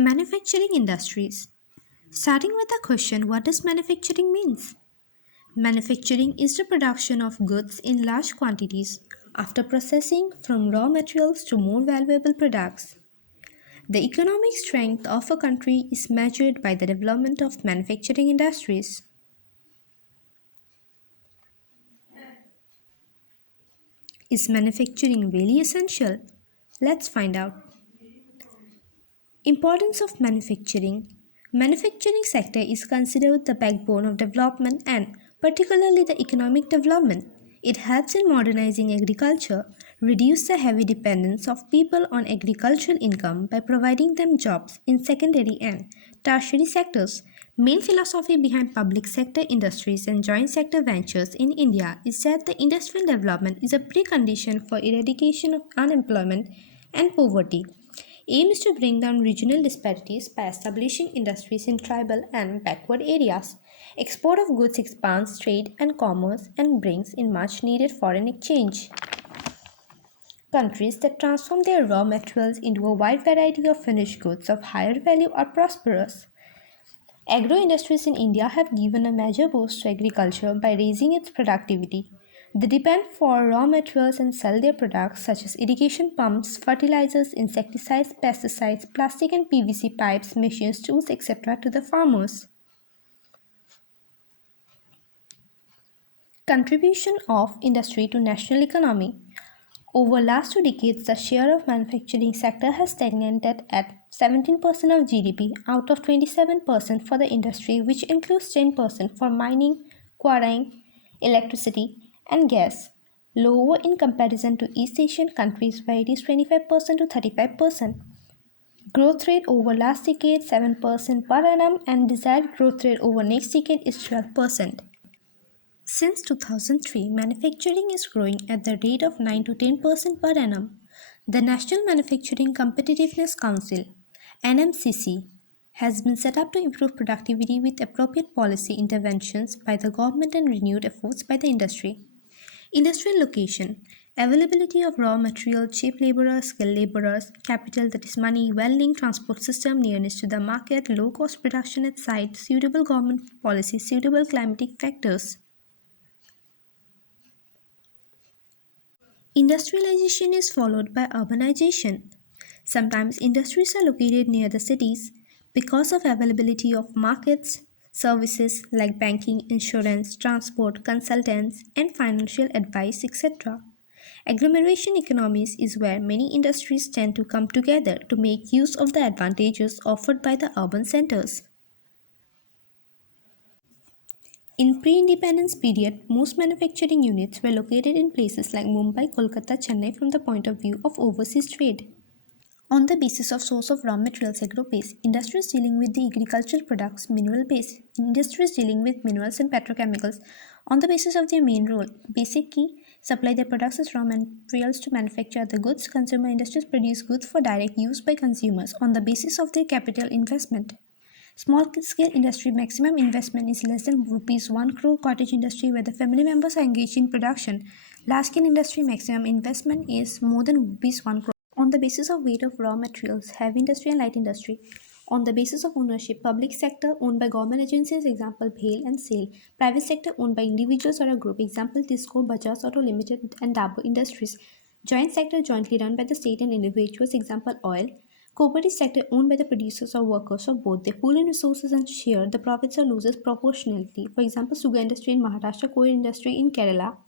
Manufacturing industries. Starting with the question, what does manufacturing means? Manufacturing is the production of goods in large quantities after processing from raw materials to more valuable products. The economic strength of a country is measured by the development of manufacturing industries. Is manufacturing really essential? Let's find out. Importance of manufacturing. Manufacturing sector is considered the backbone of development and particularly the economic development. It helps in modernizing agriculture, reduce the heavy dependence of people on agricultural income by providing them jobs in secondary and tertiary sectors. Main philosophy behind public sector industries and joint sector ventures in India is that the industrial development is a precondition for eradication of unemployment and poverty. Aim is to bring down regional disparities by establishing industries in tribal and backward areas. Export of goods expands trade and commerce and brings in much needed foreign exchange. Countries that transform their raw materials into a wide variety of finished goods of higher value are prosperous. Agro industries in India have given a major boost to agriculture by raising its productivity. They depend for raw materials and sell their products such as irrigation pumps, fertilizers, insecticides, pesticides, plastic and PVC pipes, machines, tools, etc. to the farmers. Contribution of industry to national economy. Over last 2 decades, the share of manufacturing sector has stagnated at 17% of GDP out of 27% for the industry, which includes 10% for mining, quarrying, electricity, and gas. Lower in comparison to East Asian countries where it is 25% to 35%. Growth rate over last decade 7% per annum and desired growth rate over next decade is 12%. Since 2003, manufacturing is growing at the rate of 9 to 10% per annum. The National Manufacturing Competitiveness Council (NMCC) has been set up to improve productivity with appropriate policy interventions by the government and renewed efforts by the industry. Industrial location, availability of raw material, cheap laborers, skilled laborers, capital that is money, well-linked transport system, nearness to the market, low-cost production at site, suitable government policies, suitable climatic factors. Industrialization is followed by urbanization. Sometimes industries are located near the cities because of availability of markets, services like banking, insurance, transport, consultants, and financial advice, etc. Agglomeration economies is where many industries tend to come together to make use of the advantages offered by the urban centers. In pre-independence period, most manufacturing units were located in places like Mumbai, Kolkata, Chennai from the point of view of overseas trade. On the basis of source of raw materials, agro-base, industries dealing with the agricultural products, mineral base, industries dealing with minerals and petrochemicals. On the basis of their main role, basic key, supply their products as raw materials to manufacture the goods. Consumer industries produce goods for direct use by consumers on the basis of their capital investment. Small scale industry maximum investment is less than rupees 1 crore. Cottage industry where the family members are engaged in production. Large scale industry maximum investment is more than rupees 1 crore. On the basis of weight of raw materials, heavy industry and light industry. On the basis of ownership, public sector owned by government agencies, example BHEL and SAIL. Private sector owned by individuals or a group, example Tisco, Bajaj Auto Limited and Dabur Industries. Joint sector jointly run by the state and individuals, example oil. Cooperative sector owned by the producers or workers of both. They pool in resources and share the profits or losses proportionally. For example, sugar industry in Maharashtra, coal industry in Kerala.